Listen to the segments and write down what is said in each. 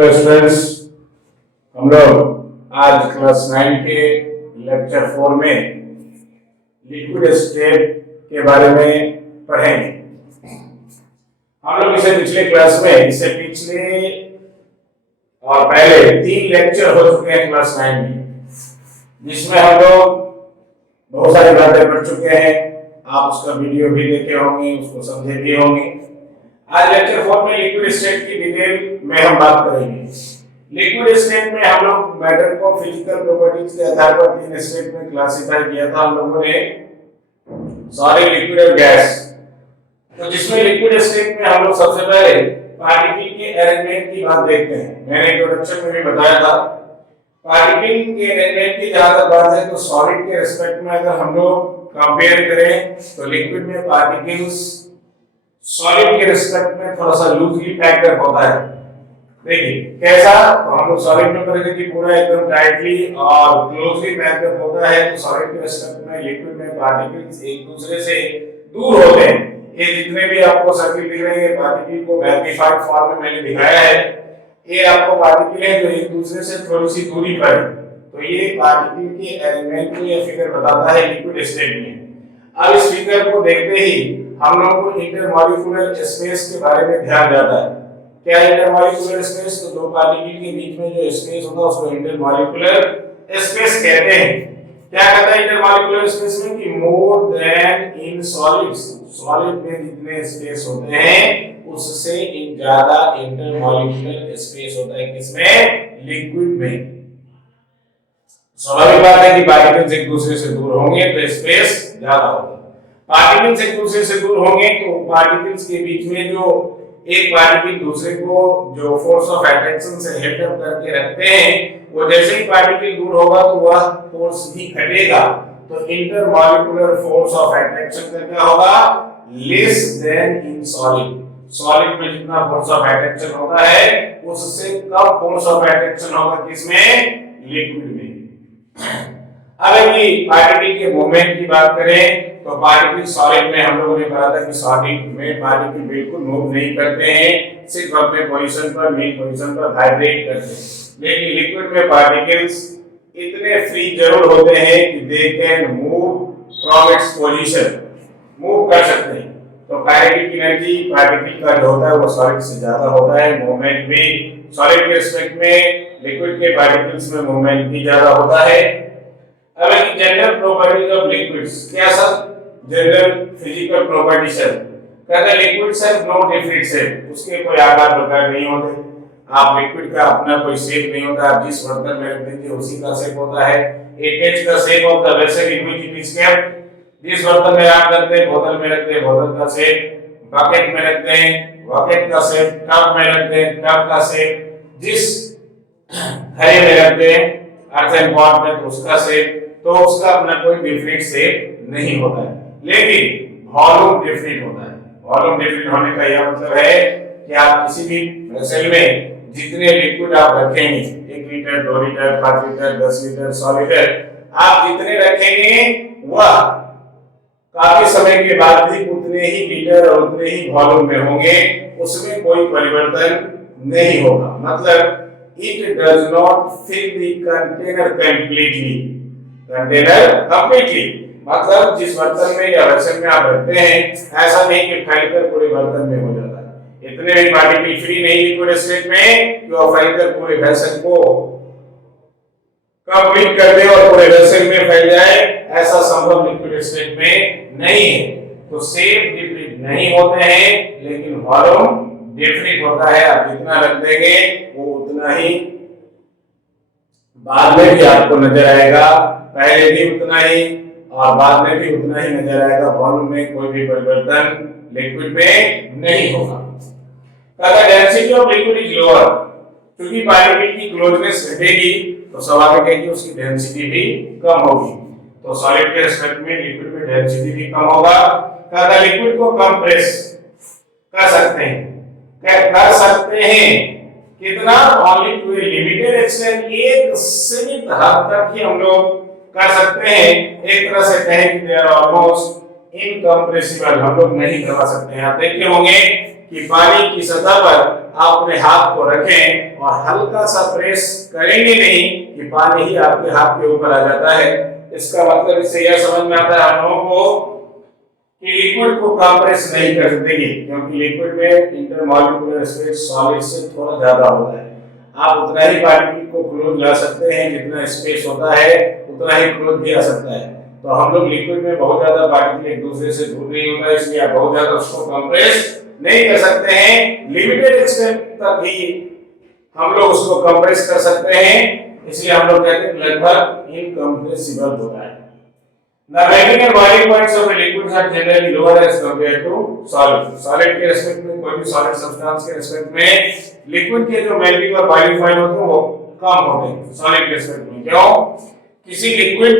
Hello students, हम लोग आज क्लास 9 के लेक्चर 4 में लिक्विड स्टेट के बारे में पढ़ेंगे। हम लोग इसे पिछले क्लास में इससे पिछले और पहले 3 लेक्चर हो चुके हैं क्लास 9 में, जिसमें हम लोग बहुत सारी बातें पढ़ चुके हैं। आप उसका वीडियो भी देखे होंगे, उसको समझे भी होंगे। आज लेक्चर 4 में लिक्विड स्टेट की डिटेल में हम बात करेंगे। लिक्विड स्टेट में हम लोग मैटर को फिजिकल प्रॉपर्टीज के आधार पर 3 स्टेट में क्लासिफाई किया था हम लोगों ने, सॉलिड, लिक्विड और गैस। तो जिसमें लिक्विड स्टेट में हम लोग सबसे पहले पार्टिकल के अरेंजमेंट की बात देखते हैं। मैंने इंट्रोडक्शन में भी बताया था पार्टिकल के अरेंजमेंट की जहां तक बात है तो सॉलिड के रिस्पेक्ट में अगर हम लोग कंपेयर करें तो लिक्विड में पार्टिकल्स सॉलिड के रिस्पेक्ट में थोड़ा सा लूजली पैक्ड अप होता है। देखिए कैसा, तो हम लोग सॉलिड में पढ़े थे कि पूरा एकदम टाइटली और क्लोजली पैक्ड अप होता है, तो सॉलिड के रिस्पेक्ट में लिक्विड में पार्टिकल्स एक दूसरे से दूर होते हैं। ये जितने भी आपको सर्किल दिख रहे हैं पार्टिकल को मैग्नीफाइड फॉर्म में मैंने दिखाया है, ये आपको पार्टिकल है जो एक दूसरे से थोड़ी सी दूरी पर है। तो ये पार्टिकल के एलिमेंट को ये फिगर बताता है लिक्विड स्टेट में। अब इस फिगर को देखते ही हम लोग को इंटरमॉलिक्यूलर स्पेस के बारे में ध्यान जाता है। क्या इंटरमॉलिक्यूलर स्पेस? तो दो पार्टिकल के बीच में जो स्पेस होता है उसको इंटरमॉलिक्यूलर स्पेस कहते हैं। क्या कहता है इंटरमॉलिक्यूलर स्पेस में कि more then in solids, solid में जितने स्पेस होते हैं उससे ज्यादा इंटरमॉलिक्यूलर स्पेस होता है किसमें? लिक्विड में। स्वाभाविक बात है कि पार्टिकल्स एक दूसरे से दूर होंगे तो स्पेस ज्यादा होगा। पार्टिकल्स एक दूसरे से दूर होंगे तो पार्टिकल्स के बीच में जो एक पार्टिकल दूसरे को जो फोर्स ऑफ अट्रैक्शन से हेल्ड अप करके रखते हैं, वो जैसे ही पार्टिकल दूर होगा तो वह फोर्स भी घटेगा। तो इंटरमॉलिक्यूलर फोर्स ऑफ अट्रैक्शन का क्या होगा? Less then in solid. Solid में जितना फोर्स ऑफ अट्रैक्शन होता है उससे कम फोर्स ऑफ अट्रैक्शन होगा किसमें? लिक्विड में। अब यदि पार्टिकल के मूवमेंट की बात करें तो पार्टिकल सॉलिड में हम लोगों ने पढ़ा था कि सॉलिड में पार्टिकल बिल्कुल मूव नहीं करते हैं, सिर्फ अपने पोजीशन पर, मीन पोजीशन पर वाइब्रेट करते हैं। लेकिन लिक्विड में पार्टिकल्स इतने फ्री जरूर होते हैं कि they can move from its position, move कर सकते हैं। तो काइनेटिक एनर्जी पार्टिकल का जो होता है वो सॉलिड से ज्यादा होता है। मूवमेंट भी सॉलिड के रिस्पेक्ट में लिक्विड के पार्टिकल्स में मूवमेंट भी ज्यादा होता है। अब एक जनरल प्रॉपर्टीज ऑफ लिक्विड्स, क्या सब जनरल फिजिकल प्रॉपर्टीज है? कहते हैं liquids have no different shape, उसके कोई आकार प्रकार नहीं होते। आप लिक्विड का अपना कोई शेप नहीं होता, आप जिस बर्तन में रख दीजिए उसी का शेप होता है। It is the shape of the vessel in which it is kept. जिस बर्तन में आप रखते हैं, बोतल में रखते हैं, बोतल का शेप, बकेट में रखते हैं, बकेट का शेप, टब में रखते हैं, टब का शेप, जिस घड़े में रखते हैं, अर्थन पॉट में, तो उसका शेप, तो उसका अपना कोई डिफरेंट शेप नहीं होता है। लेकिन वॉल्यूम डिफरेंट होता है। वॉल्यूम डिफरेंट होने का यह मतलब है कि आप किसी भी वेसल में जितने लिक्विड आप रखेंगे, 1 litre, 2 litre, 5 litre, 10 litre, 100 litre, आप जितने रखेंगे वह काफी समय के बाद भी उतने ही लीटर और उतने ही वॉल्यूम में होंगे, उसमें कोई परिवर्तन नहीं होगा। मतलब it does not fill the container completely, container completely, मतलब जिस बर्तन में या वेसल में आप रखते हैं ऐसा नहीं कि फैलकर पूरे बर्तन में हो जाता है। इतने भी पार्टिकल फ्री नहीं लिक्विड स्टेट में कि वो फैलकर पूरे वेसल को कंप्लीट कर दे और पूरे वेसल में फैल जाए, ऐसा संभव लिक्विड स्टेट में नहीं है। तो शेप डिफरेंट नहीं होते हैं लेकिन वॉल्यूम डिफरेंट होता है। आप जितना रख देंगे वो उतना ही बाद में भी आपको नजर आएगा, पहले भी उतना ही और बाद में भी उतना ही नजर आएगा। वॉल्यूम में कोई भी परिवर्तन लिक्विड में नहीं होगा। अगर density of liquid is lower, क्योंकि पार्टिकल की क्लोजनेस घटेगी तो स्वाभाविक है कि उसकी डेंसिटी भी कम होगी। तो सॉलिड के रिस्पेक्ट में लिक्विड में डेंसिटी भी कम होगा। अगर लिक्विड को कंप्रेस कर सकते हैं, कितना? Only to a limited extent, एक सीमित हद तक ही हम लोग कर सकते हैं। एक तरह से कहें कि दे आर ऑलमोस्ट इनकंप्रेसिबल, हम लोग नहीं दबा सकते हैं। आप देखे होंगे कि पानी की सतह पर आप अपने हाथ को रखें और हल्का सा प्रेस करेंगे नहीं कि पानी ही आपके हाथ के ऊपर आ जाता है। इसका मतलब इससे यह समझ में आता है हम लोगों को कि लिक्विड को कंप्रेस नहीं कर देंगे, क्योंकि लिक्विड में इंटरमॉलिक्यूलर स्पेस सॉलिड से थोड़ा ज्यादा होता है। आप उतना ही पार्टिकल को क्लोज ला सकते हैं, जितना स्पेस होता है उतना ही क्लोज भी आ सकता है। तो हम लोग लिक्विड में बहुत ज्यादा पार्टिकल एक दूसरे से दूर नहीं होता है, इसलिए आप बहुत ज्यादा उसको कंप्रेस नहीं कर सकते हैं। लिमिटेड एक्सटेंट तक ही हम लोग उसको कंप्रेस कर सकते हैं, इसलिए हम लोग कहते हैं लगभग इनकंप्रेसिबल होता है। The melting and boiling points of the liquids are generally lower as compared to solid. Solid के रेस्पेक्ट में, कोई भी सॉलिड सब्सटेंस के रेस्पेक्ट में लिक्विड के जो मेल्टिंग और बॉइलिंग पॉइंट होते हैं वो कम होते हैं सॉलिड के रेस्पेक्ट में। क्यों? किसी लिक्विड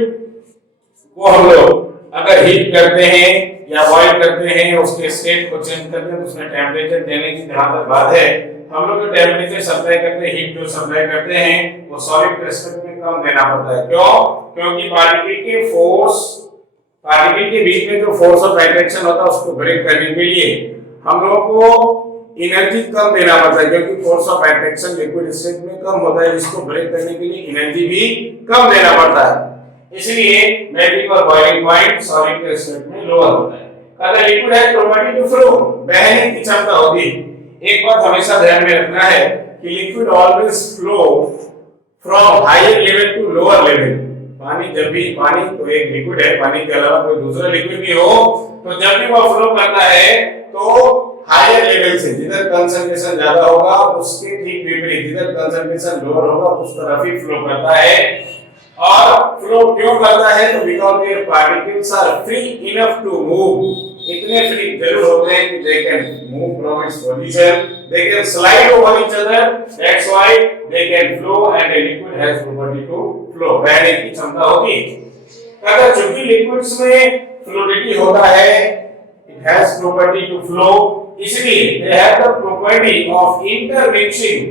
को हम लोग अगर हीट करते हैं या बॉईल करते हैं, उसके स्टेट को चेंज करते हैं, उसमें टेम्परेचर देने की जहां तक बात है, हम लोग जो टेम्परेचर सप्लाई करते हैं, हीट जो सप्लाई करते हैं, वो सॉलिड के रेस्पेक्ट में कम देना पड़ता है। क्यों? क्योंकि पार्टिकल के बीच में जो फोर्स ऑफ अट्रैक्शन होता है उसको ब्रेक करने के लिए हम लोगों को एनर्जी कम देना पड़ता है, क्योंकि force of attraction liquid state में कम होता है, जिसको ब्रेक करने के लिए एनर्जी भी कम देना पड़ता है। इसलिए मेल्टिंग और बॉइलिंग पॉइंट सॉलिड के स्टेट में लोअर होता है। कहते हैं liquid has property to flow, बहने की क्षमता होती है। एक बात हमेशा ध्यान में रखना है कि liquid always flow from higher level to lower level. पानी जब भी, पानी तो एक लिक्विड है, पानी के अलावा कोई दूसरा लिक्विड भी हो तो जब भी वो फ्लो करता है तो हायर लेवल से, जिधर कंसंट्रेशन ज्यादा होगा उसके ठीक विपरीत जिधर कंसंट्रेशन लोअर होगा उस तरफ ही फ्लो करता है। और फ्लो क्यों करता है? तो because there particles are free enough to move, इतने फ्री जरूर होते हैं कि they can move from its position, they can slide over each other, that's why they can flow and a liquid has property to flow, बहने की क्षमता होती है। अगर चूंकि लिक्विड्स में फ्लूइडिटी होता है, it has property to flow, इसलिए they have the property of intermixing,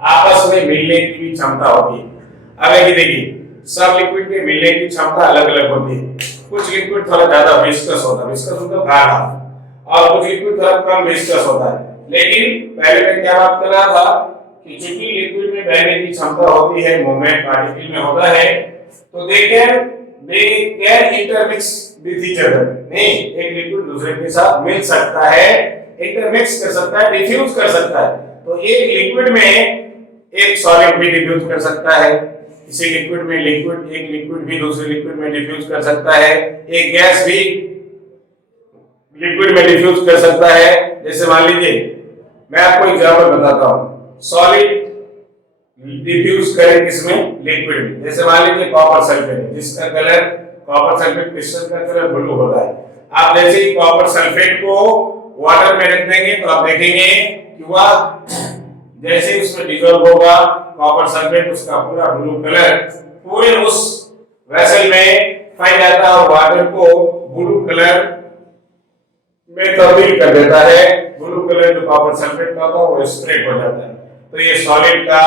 आपस में मिलने की भी क्षमता होती है। अब ये देखिए, सब लिक्विड के मिलने की क्षमता अलग-अलग होती है। कुछ लिक्विड थोड़ा ज्यादा विस्कस होता है, विस्कस मतलब गाढ़ा, और कुछ लिक्विड थोड़ा कम विस्कस होता है। लेकिन पहले मैं क्या बात कर रहा था कि चूंकि लिक्विड में बहने की क्षमता होती है, मूवमेंट पार्टिकल में होता है, तो they can intermix with each other, नहीं एक लिक्विड दूसरे के साथ मिल सकता है, इंटरमिक्स कर सकता है, डिफ्यूज कर सकता है। तो एक लिक्विड में एक सॉलिड भी डिफ्यूज कर सकता है, इसी लिक्विड में एक लिक्विड भी दूसरे लिक्विड में डिफ्यूज कर सकता है, एक गैस भी लिक्विड में डिफ्यूज कर सकता है। जैसे मान लीजिए, मैं आपको एग्जांपल बताता हूं, सॉलिड डिफ्यूज करे किसमें? लिक्विड में। जैसे मान लीजिए कॉपर सल्फेट, जिसका कलर कॉपर सल्फेट क्रिस्टल का कलर ब्लू होता है। आप जैसे ही कॉपर सल्फेट को वाटर में रख देंगे तो आप देखेंगे कि वह जैसे ही उसमें डिसॉल्व होगा कॉपर सल्फेट, उसका पूरा ब्लू कलर पूरे उस वेसल में फैल जाता है और वाटर को ब्लू कलर में तब्दील कर देता है। ब्लू कलर जो कॉपर सल्फेट का था वो स्प्रेड हो जाता है। तो ये सॉलिड का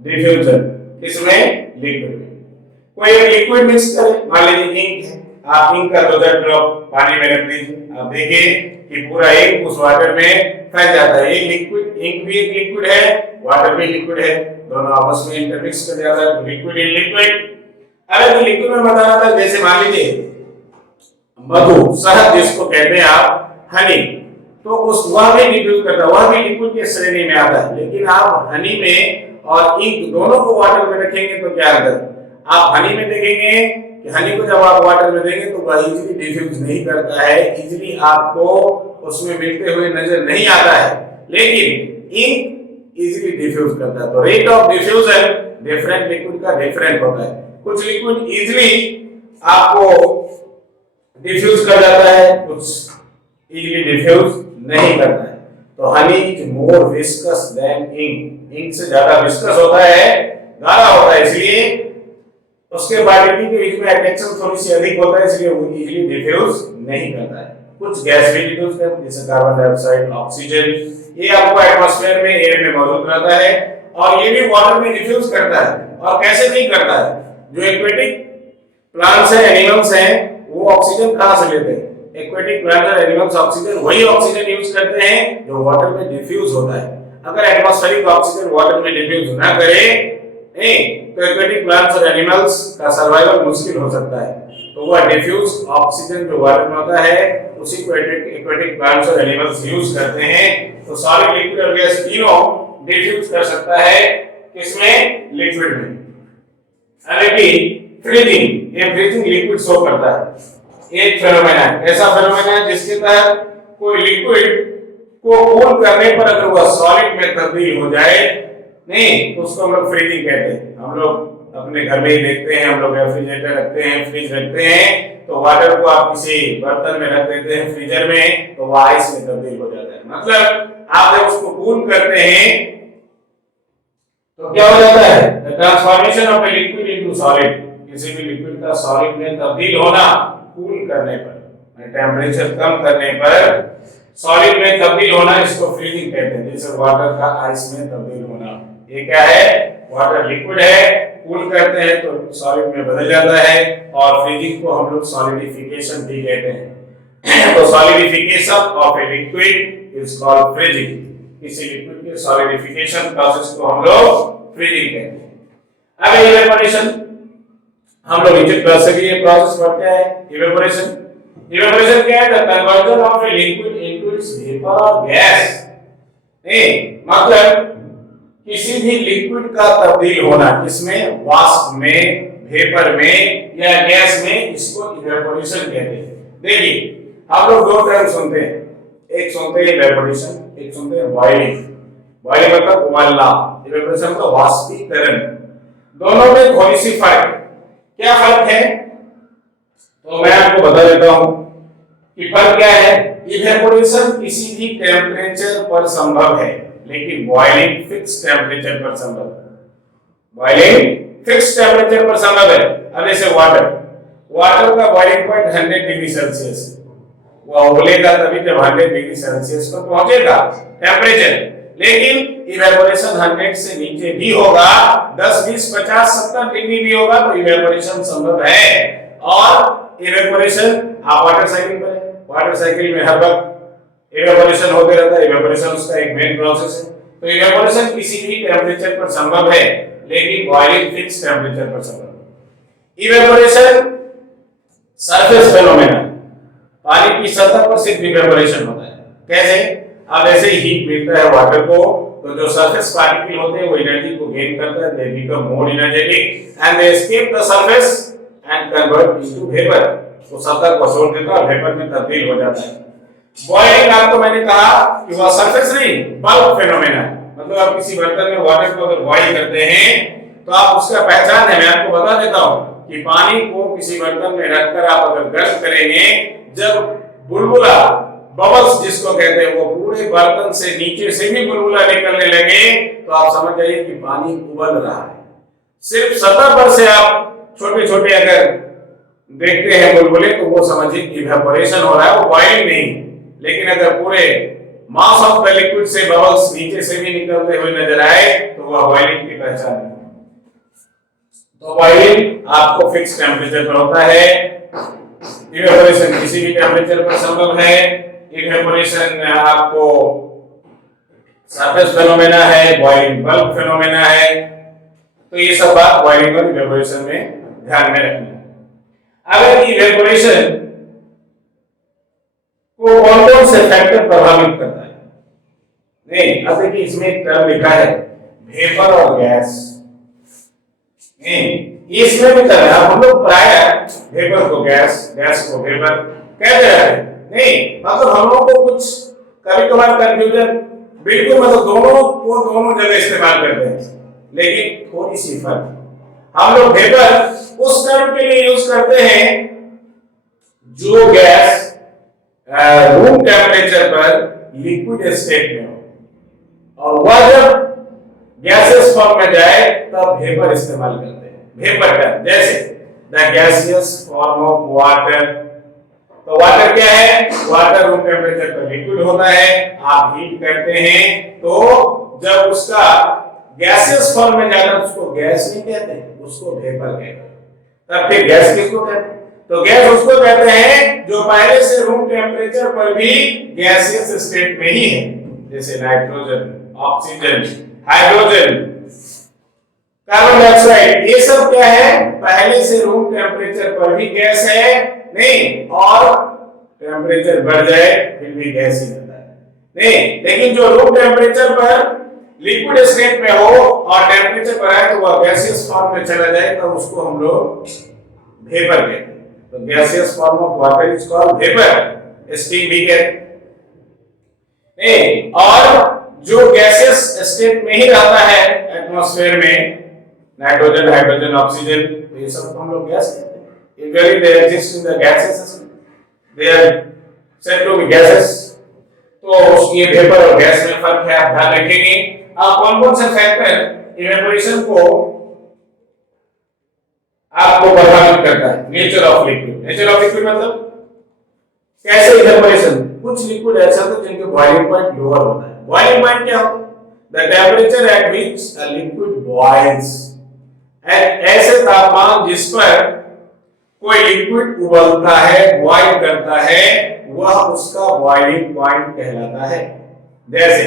डिफ्यूजन किसमें? लिक्विड में। कोई एक लिक्विड मिक्स करे, मान लीजिए इंक है, आप इंक का 2 ड्रॉप पानी में रख दीजिए, आप देखिए कि पूरा इंक उस वाटर में फैल जाता है। ये लिक्विड, इंक भी एक लिक्विड है, वाटर भी लिक्विड है, दोनों आपस में इंटरमिक्स कर जाता है, तो लिक्विड इन लिक्विड। अगर लिक्विड में बताना था, जैसे मान लीजिए मधु, शहद जिसको कहते हैं आप, हनी, तो उस वह भी डिफ्यूज करता है, वह भी लिक्विड की श्रेणी में आता है। लेकिन आप हनी में और इंक दोनों को वाटर में रखेंगे तो क्या अंतर? आप हनी में देखेंगे कि हनी को जब आप वाटर में देंगे तो वह इजीली डिफ्यूज नहीं करता है, इजीली आपको उसमें मिलते हुए नजर नहीं आता है, लेकिन इंक इजीली डिफ्यूज करता है। तो rate of diffusion different liquid का डिफरेंट होता है। कुछ लिक्विड इजीली आपको डिफ्यूज कर जाता है, कुछ इजीली डिफ्यूज नहीं करता है। तो honey is more viscous than ink, ink से ज्यादा विस्कस होता है, गाढ़ा होता है, इसलिए उसके पार्टिकल के बीच में अट्रैक्शन थोड़ी सी अधिक होता है, इसलिए वो इजीली डिफ्यूज नहीं करता है। कुछ गैस भी डिफ्यूज करते हैं, जैसे कार्बन डाइऑक्साइड, ऑक्सीजन, ये आपको एटमॉस्फेयर में, एयर में मौजूद रहता है, और ये भी वाटर में डिफ्यूज करता है। और कैसे नहीं करता है? जो एक्वेटिक प्लांट्स हैं, एनिमल्स हैं, वो ऑक्सीजन कहां से लेते हैं? एक्वेटिक प्लांट्स और एनिमल्स ऑक्सीजन वही ऑक्सीजन यूज करते हैं जो वाटर में डिफ्यूज होता है। अगर एटमॉस्फेरिक ऑक्सीजन वाटर में डिफ्यूज ना करे तो एक्वेटिक प्लांट्स और एनिमल्स का सर्वाइवल मुश्किल हो सकता है। तो वह डिफ्यूज ऑक्सीजन जो वाटर में होता है उसी को एक्वेटिक प्लांट्स और एनिमल्स यूज करते हैं। तो सॉलिड, लिक्विड और गैस तीनों डिफ्यूज कर सकता है किसमें? लिक्विड में। फ्रीजिंग, ये फ्रीजिंग लिक्विड शो करता है। एक फेनोमेना है, ऐसा फेनोमेना है जिसके तहत कोई लिक्विड को कूल करने पर अगर वह सॉलिड में तब्दील हो जाए तो उसको हम लोग फ्रीजिंग कहते हैं। हम लोग अपने घर में ही देखते हैं, हम लोग रेफ्रिजरेटर रखते हैं, फ्रिज रखते हैं, तो वाटर को आप किसी बर्तन में रख देते हैं फ्रीजर में तो वह आइस में तब्दील हो जाता है। मतलब आप जब उसको कूल करते हैं तो क्या हो जाता है? The transformation of a liquid into solid, किसी भी लिक्विड का सॉलिड में तब्दील होना कूल करने पर, टेम्परेचर कम करने पर सॉलिड में तब्दील होना, इसको फ्रीजिंग कहते हैं। जैसे वाटर का आइस में तब्दील होना। ये क्या है? वाटर लिक्विड है, कूल करते हैं तो सॉलिड में बदल जाता है, और फ्रीजिंग को हम लोग सॉलिडिफिकेशन भी कहते हैं। तो solidification of a liquid is called freezing. किसी लिक्विड के सॉलिडिफिकेशन प्रोसेस को हम लोग फ्रीजिंग कहते हैं। अब इवेपोरेशन हम लोग नीचे कर सके, ये प्रोसेस क्या है? इवेपोरेशन क्या है? The conversion of a liquid into its vapour और गैस। मतलब किसी भी लिक्विड का तब्दील होना किसमें? वाष्प में, वेपर में या गैस में, इसको इवेपोरेशन कहते हैं। देखिए हम लोग दो टर्म सुनते हैं, एक सुनते हैं इवेपोरेशन, एक सुनते हैं बॉइलिंग। बॉइलिंग मतलब उबालना, इवेपोरेशन मतलब वाष्पीकरण। दोनों में थोड़ी सी फर्क, क्या फर्क है तो मैं आपको बता देता हूं कि फर्क क्या है। इवेपोरेशन किसी भी टेम्परेचर पर संभव है, लेकिन बॉइलिंग फिक्स टेम्परेचर पर संभव है। बॉइलिंग फिक्स टेम्परेचर पर संभव है। अब जैसे वाटर का बॉइलिंग पॉइंट 100 डिग्री सेल्सियस, वह उबलेगा तभी जब 100 डिग्री सेल्सियस पर पहुंचेगा टेम्परेचर। लेकिन इवेपोरेशन 100 से नीचे भी होगा, 10, 20, 50, 70 डिग्री भी होगा तो इवेपोरेशन संभव है। और इवेपोरेशन आप वाटर साइकिल पर, वाटर साइकिल में हर वक्त इवेपोरेशन होते रहता है, इवेपोरेशन उसका एक मेन प्रोसेस है। तो इवेपोरेशन किसी भी टेम्परेचर पर संभव है, लेकिन बॉइलिंग फिक्स टेम्परेचर पर संभव है। इवेपोरेशन सरफेस फेनोमेना, पानी की सतह पर सिर्फ इवेपोरेशन होता है। कैसे? अब ऐसे ही हीट मिलता है वाटर को, तो जो सरफेस पार्टिकल होते हैं वो एनर्जी को गेन करता है, they become more energetic and they escape the surface and convert into vapour. तो सतह को छोड़ देता है, वेपर में तब्दील हो जाता है। बॉइलिंग आपको मैंने कहा कि वह सरफेस नहीं, बल्क फेनोमेना है। मतलब आप किसी बर्तन में वाटर को अगर बॉईल करते हैं तो आप उसका पहचान है, मैं आपको बता देता हूं कि पानी को किसी बर्तन में रखकर आप अगर गर्म करेंगे, जब बुलबुला, बबल्स जिसको कहते हैं, वो पूरे बर्तन से नीचे से भी बुलबुला निकलने लगे तो आप समझ जाइए कि पानी उबल रहा है। सिर्फ सतह पर से आप छोटे छोटे अगर देखते हैं बुलबुले तो वो समझिए इवेपोरेशन हो रहा है, वो बॉइलिंग नहीं। लेकिन अगर पूरे मास ऑफ द लिक्विड से बबल्स नीचे से भी निकलते हुए नजर आए तो वह बॉइलिंग की पहचान है। तो बॉइलिंग आपको फिक्स टेम्परेचर पर होता है, इवेपोरेशन किसी भी टेम्परेचर पर संभव है। इवेपोरेशन आपको सरफेस फेनोमेना है, बॉइलिंग बल्क फेनोमेना है। तो ये सब बात बॉइलिंग और इवेपोरेशन में ध्यान में रखना है। अगर इवेपोरेशन को कौन कौन से फैक्टर प्रभावित करता है? नहीं, अब देखिए इसमें एक टर्म लिखा है वेपर और गैस। नहीं, इसमें भी तरह हम लोग प्राय वेपर को गैस, गैस को वेपर कहते हैं। नहीं, मतलब हम लोग को कुछ कभी कभार कंफ्यूजन, बिल्कुल मतलब दोनों को दोनों जगह इस्तेमाल करते हैं, लेकिन थोड़ी सी फर्क। हम लोग वेपर उस टर्म के लिए यूज करते हैं जो गैस रूम टेम्परेचर पर लिक्विड स्टेट में हो, और वह जब गैसेस फॉर्म में जाए तब वेपर इस्तेमाल करते हैं। वेपर टर्म जैसे the gaseous form of water. तो वाटर क्या है? वाटर रूम टेम्परेचर पर लिक्विड होता है, आप हीट करते हैं तो जब उसका गैसियस फॉर्म में जाना उसको गैस नहीं कहते, उसको वेपर कहते हैं। तब फिर गैस किसको कहते हैं? तो गैस उसको कहते हैं जो पहले से रूम टेम्परेचर पर भी गैसियस स्टेट में ही है, जैसे nitrogen, oxygen, hydrogen, carbon dioxide, ये सब क्या है, पहले से रूम टेम्परेचर पर भी गैस है नहीं, और टेम्परेचर बढ़ जाए फिर भी गैस ही रहता है नहीं। लेकिन जो रूम टेम्परेचर पर लिक्विड स्टेट में हो और टेम्परेचर बढ़ाए तो वह गैसियस फॉर्म में चला जाए, तो उसको हम लोग वेपर कहते हैं। तो gaseous form of water is called vapour, steam भी कहते हैं। और जो गैसियस स्टेट में ही रहता है एटमॉस्फेयर में, नाइट्रोजन, हाइड्रोजन, ऑक्सीजन, तो ये सब हम लोग गैस कहते हैं। Usually they exist in the gases, they are said to be gases। तो ये वेपर और गैस में फर्क है, आप ध्यान रखेंगे। अब कौन-कौन से फैक्टर इवेपोरेशन को आपको प्रभावित करता है? Nature of liquid, nature of liquid मतलब कैसे इवेपोरेशन, कुछ लिक्विड ऐसा होता है जिनके बॉइलिंग पॉइंट लोअर होता है। बॉइलिंग पॉइंट क्या होता है? The temperature at which a liquid boils, ऐसे तापमान जिस पर कोई लिक्विड उबलता है, बॉइल करता है, वह उसका बॉइलिंग पॉइंट कहलाता है। जैसे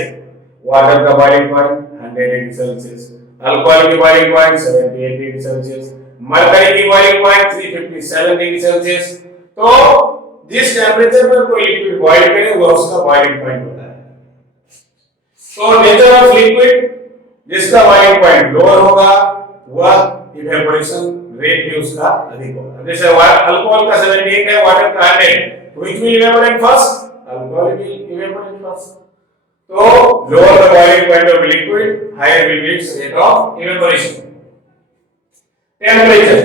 वाटर का boiling point 100 degree Celsius, alcohol की boiling point 78 degree Celsius, mercury की बॉइलिंग पॉइंट 357 डिग्री सेल्सियस। तो जिस टेम्परेचर पर कोई लिक्विड बॉइल करे वह उसका बॉइलिंग पॉइंट होता है। तो नेचर ऑफ लिक्विड, जिसका बॉइलिंग पॉइंट लोअर होगा वह इवेपोरेशन रेट भी उसका अधिक होगा। जैसे अल्कोहल का 78 है, वाटर का 100, which will evaporate first? Alcohol will evaporate first. तो lower the boiling point of liquid, higher will be its rate of evaporation। Temperature,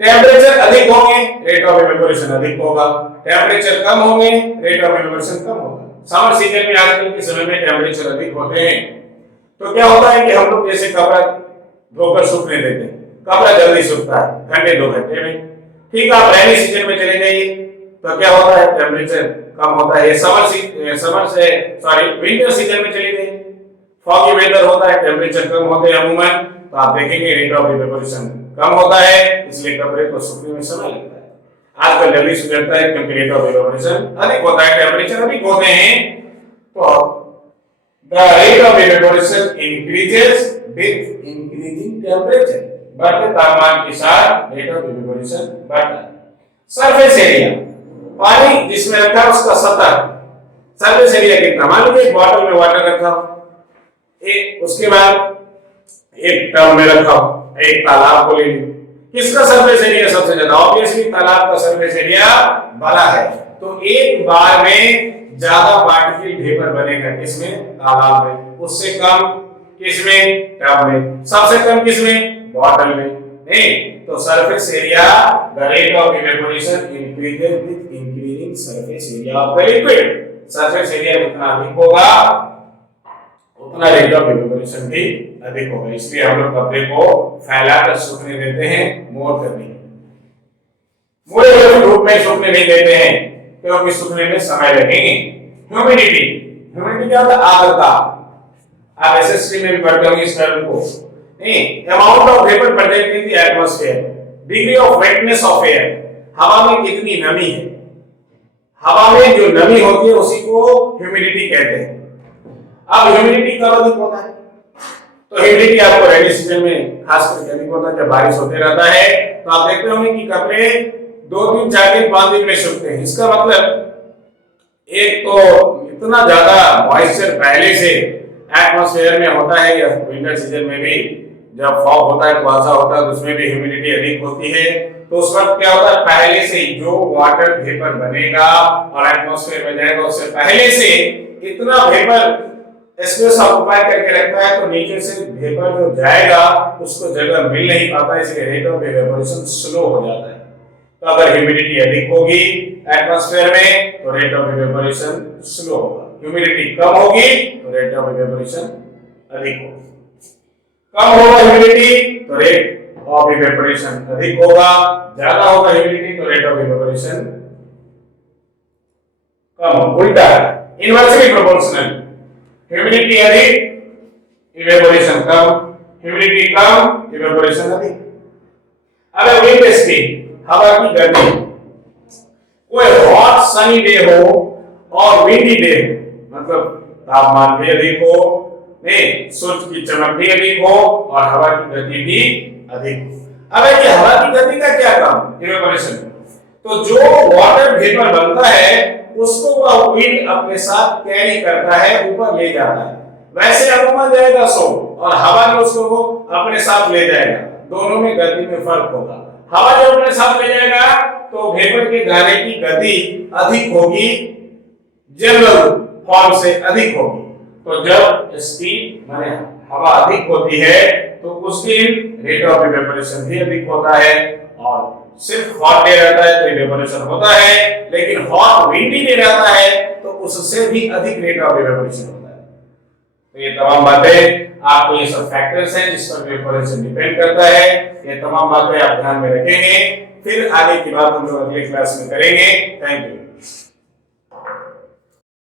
temperature अधिक होंगे रेट ऑफ इवेपोरेशन अधिक होगा, टेम्परेचर कम होंगे रेट ऑफ इवेपोरेशन कम होगा। Summer season में आजकल के समय में टेम्परेचर अधिक होते हैं, तो क्या होता है कि हम लोग जैसे कपड़ा धोकर सूखने देते हैं, कपड़ा जल्दी सूखता है घंटे 2 घंटे में। ठीक, आप रेनी सीजन में चले जाइए तो क्या होता है, टेम्परेचर कम होता है। विंटर सीजन में चले जाइए, फॉगी वेदर होता है, टेम्परेचर कम होते हैं अमूमन, तो आप देखेंगे रेट ऑफ इवेपोरेशन कम होता है, इसलिए कपड़े को सूखने में समय लगता है। आजकल जल्दी सूख जाता है क्योंकि रेट ऑफ इवेपोरेशन अधिक होता है, टेम्परेचर अधिक होते हैं। तो the rate of evaporation increases with increasing temperature, बढ़ते तापमान के साथ रेट ऑफ इवेपोरेशन बढ़ता है। सरफेस एरिया, पानी जिसमें रखा है उसका सतह, सरफेस एरिया कितना, मान लीजिए एक बॉटल में वाटर रखा हो, एक उसके बाद एक टब में रखा हो, एक तालाब को ले लीजिए, किसका सरफेस एरिया सबसे ज्यादा? ऑब्वियसली तालाब का सरफेस एरिया बड़ा है, तो एक बार में ज्यादा पार्टिकल वेपर बनेगा किसमें? तालाब में। उससे कम किसमें? टब में। सबसे कम किसमें? बॉटल में। नहीं, तो surface area, the rate of evaporation increases with increasing surface area of the liquid. Surface area जितना अधिक होगा उतना रेट ऑफ इवेपोरेशन भी अधिक होगा। इसलिए हम लोग कपड़े को फैलाकर सूखने देते हैं, मोड़ कर नहीं, मोड़े धूप में सूखने नहीं देते हैं क्योंकि सूखने में समय लगेंगे। ह्यूमिडिटी, ह्यूमिडिटी क्या होता है? आर्द्रता। आप एसएसटी में भी पढ़ते होंगे इस टर्म को। नहीं, amount of vapour present in the atmosphere, degree of वेटनेस of air, हवा में कितनी नमी है, हवा में जो नमी होती है उसी को ह्यूमिडिटी कहते हैं। अब ह्यूमिडिटी कब अधिक होता है? तो ह्यूमिडिटी आपको रेनी सीजन में खास करके अधिक होता है जब बारिश होते रहता है। तो आप देखते होंगे कि कपड़े 2 दिन 4 दिन 5 दिन में सूखते हैं। इसका मतलब एक तो इतना ज्यादा मॉइस्चर पहले से एटमॉस्फेयर में होता है, या विंटर सीजन में भी जब फॉग होता है, कुहासा होता है, तो उसमें भी ह्यूमिडिटी अधिक होती है। तो उस वक्त क्या होता है, पहले से जो वाटर वेपर बनेगा और एटमॉस्फेयर में जाएगा उससे पहले से इतना वेपर स्पेस ऑक्युपाई करके रखता है, तो नीचे से वेपर जो जाएगा उसको जगह मिल नहीं पाता, इसलिए रेट ऑफ इवेपोरेशन स्लो हो जाता है। तो अगर ह्यूमिडिटी अधिक होगी एटमॉस्फेयर में तो रेट ऑफ इवेपोरेशन स्लो होगा, ह्यूमिडिटी कम होगी तो रेट ऑफ इवेपोरेशन अधिक होगा। कम होगा ह्यूमिडिटी तो रेट ऑफ इवेपोरेशन अधिक होगा, ज्यादा होगा ह्यूमिडिटी तो रेट ऑफ इवेपोरेशन कम होगा। उल्टा है, इनवर्सली प्रोपोर्शनल, ह्यूमिडिटी अधिक इवेपोरेशन कम, ह्यूमिडिटी कम इवेपोरेशन अधिक। अब विंड स्पीड, हवा की गति, कोई हॉट सनी डे हो और विंडी डे हो, मतलब तापमान भी अधिक हो, नहीं सूरज की चमक भी अधिक हो और हवा की गति भी अधिक हो। अब ये हवा की गति का क्या काम, इवेपोरेशन। तो जो वाटर वेपर बनता है उसको वह विंड अपने साथ कैरी करता है, ऊपर ले जाता है। वैसे अमूमन जाएगा 100 और हवा ने उसको अपने साथ ले जाएगा, दोनों में गति में फर्क होगा। हवा जो अपने साथ ले जाएगा तो वेपर के जाने की गति अधिक होगी, जनरल फॉर्म से अधिक होगी। तो जब स्पीड माने हवा अधिक होती है तो उस दिन रेट ऑफ इवेपोरेशन भी अधिक होता है। और सिर्फ हॉट डे रहता है तो इवेपोरेशन होता है, लेकिन हॉट विंडी डे रहता है तो उससे भी अधिक रेट ऑफ इवेपोरेशन होता है। तो ये तमाम बातें आपको, ये सब फैक्टर्स हैं जिस पर इवेपोरेशन डिपेंड करता है, ये तमाम बातें आप ध्यान में रखेंगे। फिर आगे की बात हम लोग अगले क्लास में करेंगे। Thank you.